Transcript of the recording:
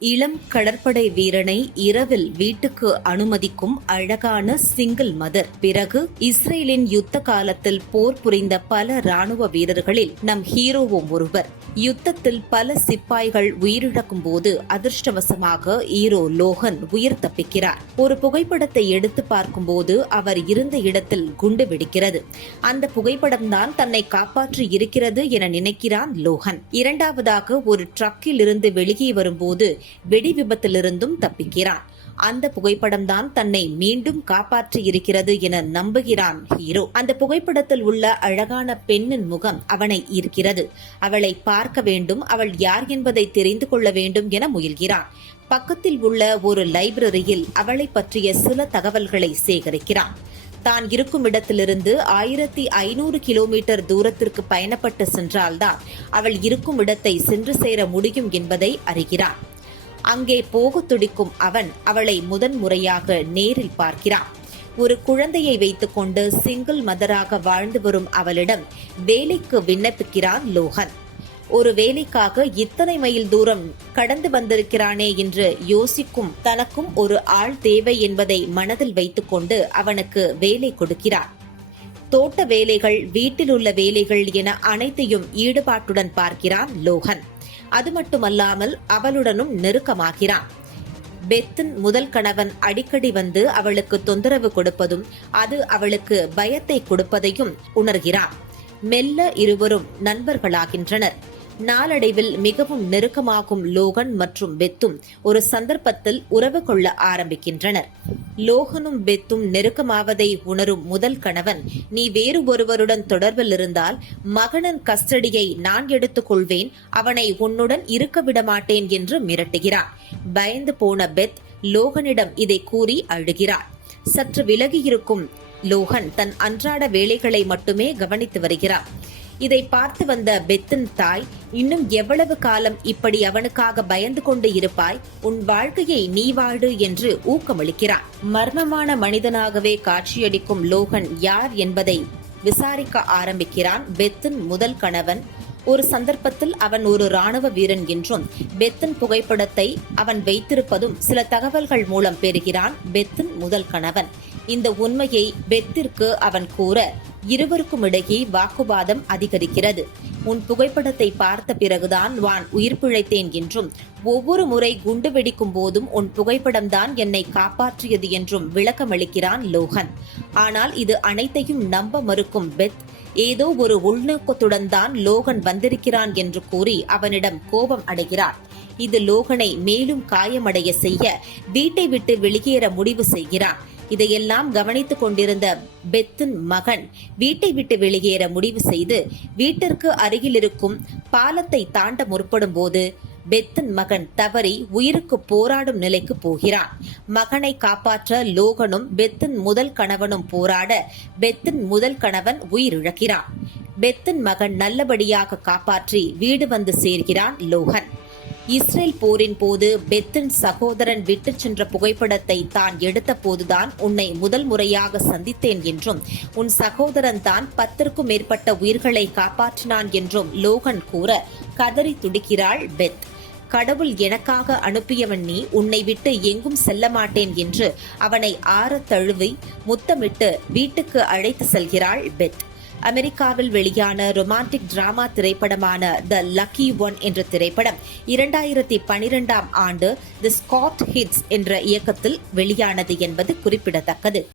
இளம் கடற்படை வீரனை இரவில் வீட்டுக்கு அனுமதிக்கும் அழகான சிங்கிள் மதர். பிறகு இஸ்ரேலின் யுத்த காலத்தில் போர் புரிந்த பல ராணுவ வீரர்களில் நம் ஹீரோவும் ஒருவர். யுத்தத்தில் பல சிப்பாய்கள் உயிரிழக்கும் போது அதிர்ஷ்டவசமாக ஹீரோ லோகன் உயிர் தப்பிக்கிறார். ஒரு புகைப்படத்தை எடுத்து பார்க்கும்போது அவர் இருந்த இடத்தில் குண்டு வெடிக்கிறது. அந்த புகைப்படம்தான் தன்னை காப்பாற்றி இருக்கிறது என நினைக்கிறான் லோகன். இரண்டாவதாக ஒரு ட்ரக்கில் இருந்து வெளியே வரும்போது வெடி விபத்திலிருந்தும் தப்பிக்கிறான். அந்த புகைப்படம் தான் தன்னை மீண்டும் காப்பாற்றி இருக்கிறது என நம்புகிறான் ஹீரோ. அந்த புகைப்படத்தில் உள்ள அழகான பெண்ணின் முகம் அவனை ஈர்க்கிறது. அவளை பார்க்க வேண்டும் அவள் யார் என்பதை தெரிந்து கொள்ள வேண்டும் என முயல்கிறான். பக்கத்தில் உள்ள ஒரு லைப்ரரியில் அவளை பற்றிய சில தகவல்களை சேகரிக்கிறான். தான் இருக்கும் இடத்திலிருந்து ஆயிரத்தி ஐநூறு கிலோமீட்டர் தூரத்திற்கு பயணப்பட்டு சென்றால்தான் அவள் இருக்கும் இடத்தை சென்று சேர முடியும் என்பதை அறிகிறான். அங்கே போக துடிக்கும் அவன் அவளை முதன் முறையாக நேரில் பார்க்கிறான். ஒரு குழந்தையை வைத்துக்கொண்டு சிங்கிள் மதராக வாழ்ந்து வரும் அவளிடம் வேலைக்கு விண்ணப்பிக்கிறான் லோகன். ஒரு வேலைக்காக இத்தனை மைல் தூரம் கடந்து வந்திருக்கிறானே என்று யோசிக்கும் தனக்கும் ஒரு ஆள் தேவை என்பதை மனதில் வைத்துக்கொண்டு அவனுக்கு வேலை கொடுக்கிறார் தோட்ட வேலைகள் வீட்டில் உள்ள வேலைகள் என அனைத்தையும் ஈடுபாட்டுடன் பார்க்கிறான் லோகன். அது மட்டுமல்லாமல் அவளுடனும் நெருக்கமாகிறான். பெத்தின் முதல் கணவன் அடிக்கடி வந்து அவளுக்கு தொந்தரவு கொடுப்பதும் அது அவளுக்கு பயத்தை கொடுப்பதையும் உணர்கிறான் மெல்ல இருவரும் நண்பர்களாகின்றனர். நாளடைவில் மிகவும் நெருக்கமாகும் லோகன் மற்றும் பெத்தும் ஒரு சந்தர்ப்பத்தில் உறவு கொள்ள ஆரம்பிக்கின்றனர். லோகனும் பெத்தும் நெருக்கமாவதை உணரும் முதல் கணவன். நீ வேறு ஒருவருடன் தொடர்பில் இருந்தால் மகனின் கஸ்டடியை நான் எடுத்துக் கொள்வேன். அவனை உன்னுடன் இருக்க விடமாட்டேன் என்று மிரட்டுகிறான் பயந்து போன பெத் லோகனிடம் இதை கூறி அழுகிறார். சற்று விலகியிருக்கும் லோகன் தன் அன்றாட வேலைகளை மட்டுமே கவனித்து வருகிறார். இதை பார்த்து வந்த பெத்தின் தாய் இன்னும் எவ்வளவு காலம் இப்படி அவனுக்காக பயந்து கொண்டு இருப்பாய்? உன் வாழ்க்கையை நீ வாடு என்று ஊக்கமளிக்கிறான். மர்மமான மனிதனாகவே காட்சியளிக்கும் லோகன் யார் என்பதை விசாரிக்க ஆரம்பிக்கிறான் பெத்தின் முதல் கணவன். ஒரு சந்தர்ப்பத்தில் அவன் ஒரு ராணுவ வீரன் என்றும் பெத்தின் புகைப்படத்தை அவன் வைத்திருப்பதும் சில தகவல்கள் மூலம் பெறுகிறான் பெத்தின் முதல் கணவன். இந்த உண்மையை பெத்திற்கு அவன் கூற இருவருக்கும் இடையே வாக்குவாதம் அதிகரிக்கிறது. உன் புகைப்படத்தை பார்த்த பிறகுதான் வான் உயிர் பிழைத்தேன் என்றும் ஒவ்வொரு முறை குண்டு வெடிக்கும் போதும் உன் புகைப்படம்தான் என்னை காப்பாற்றியது என்றும் விளக்கமளிக்கிறான் லோகன். ஆனால் இது அனைத்தையும் நம்ப மறுக்கும் பெத். ஏதோ ஒரு உள்நோக்கத்துடன் தான் லோகன் வந்திருக்கிறான் என்று கூறி அவனிடம் கோபம் அடைகிறார். இது லோகனை மேலும் காயமடைய செய்ய வீட்டை விட்டு வெளியேற முடிவு செய்கிறான். இதையெல்லாம் கவனித்துக் கொண்டிருந்த பெத்தின் மகன் வீட்டை விட்டு வெளியேற முடிவு செய்து வீட்டிற்கு அருகில் இருக்கும் பாலத்தை தாண்ட முற்படும் போது பெத்தின் மகன் தவறி உயிருக்கு போராடும் நிலைக்கு போகிறான். மகனை காப்பாற்ற லோகனும் பெத்தின் முதல் கணவனும் போராட பெத்தின் முதல் கணவன் உயிரிழக்கிறான். பெத்தின் மகன் நல்லபடியாக காப்பாற்றி வீடு வந்து சேர்கிறான் லோகன். இஸ்ரேல் போரின் போது பெத்தின் சகோதரன் விட்டுச் சென்ற புகைப்படத்தை தான் எடுத்த போதுதான் உன்னை முதல் முறையாக சந்தித்தேன் என்றும் உன் சகோதரன் தான் பத்திற்கும் மேற்பட்ட உயிர்களை காப்பாற்றினான் என்றும் லோகன் கூற கதறி துடிக்கிறாள் பெத். கடவுள் எனக்காக அனுப்பியவன் நீ உன்னை விட்டு எங்கும் செல்ல மாட்டேன் என்று அவனை ஆற தழுவி முத்தமிட்டு வீட்டுக்கு அழைத்து செல்கிறாள் பெத். அமெரிக்காவில் வெளியான ரொமான்டிக் டிராமா திரைப்படமான த லக்கி ஒன் என்ற திரைப்படம் இரண்டாயிரத்தி பனிரெண்டாம் ஆண்டு தி ஸ்காட் ஹிட்ஸ் என்ற இயக்கத்தில் வெளியானது என்பது குறிப்பிடத்தக்கது.